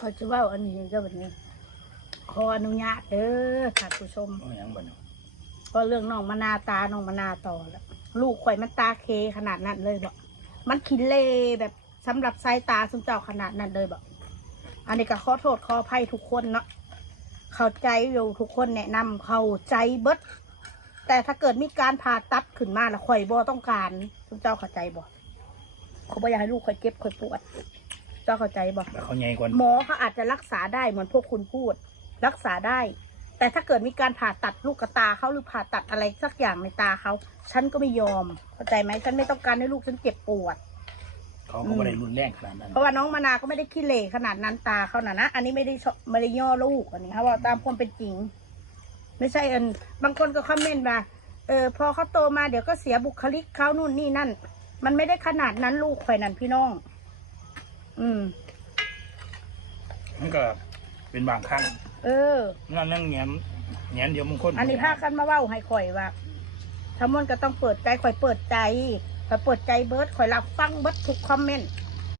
เขาจะว่าอันนี้ก็แบบนี้ ขออนุญาตเด้อค่ะผู้ชมเอาหยังบ่เนาะก็เรื่องน้องมะนาวตาน้องมะนาวต่อแล้วลูกข่อยมันตาเคขนาดนั้นเลยบอกมันขี้เลแบบสำหรับสายตาสมเจ้าขนาดนั้นเลยบอกอันนี้ก็ขอโทษขออภัยทุกคนเนาะเข้าใจอยู่ทุกคนแนะนำเข้าใจเบิดแต่ถ้าเกิดมีการผ่าตัดขึ้นมาแล้วข่อยบ่ต้องการสมเจ้าเข้าใจบ่เขาบ่อยากให้ลูกข่อยเจ็บข่อยปวดเจ้าเข้าใจบ่แล้วเขาใหญ่กว่าหมอเขาอาจจะรักษาได้เหมือนพวกคุณพูด รักษาได้ แต่ถ้าเกิดมีการผ่าตัดลูกกระตาเขาหรือผ่าตัดอะไรสักอย่างในตาเขาฉันก็ไม่ยอม เข้าใจไหมฉันไม่ต้องการให้ลูกฉันเจ็บปวด เขาก็บ่ได้รุนแรงขนาดนั้นเพราะว่าน้องมานาก็ไม่ได้ขี้เหร่ขนาดนั้นตาเขาน่ะนะ อันนี้ไม่ได้ชอบไม่ได้ย่อลูกอันนี้เขาว่าตามความเป็นจริง ไม่ใช่อันบางคนก็คอมเมนต์ว่าเออพอเขาโตมาเดี๋ยวก็เสียบุคลิกเขานู่นนี่นั่น มันไม่ได้ขนาดนั้นลูกข่อยนั่นพี่น้อง อืม มันก็เป็นบางครั้งเออ นั่นนั่งแหนมแหนมเดียวมงคลอันนี้พากันมาเว้าให้ข่อยว่าทั้งหมดก็ต้องเปิดใจข่อยเปิดใจข่อยเปิดใจเบิร์ดข่อยรับฟังเบิร์ดทุกคอมเมนต์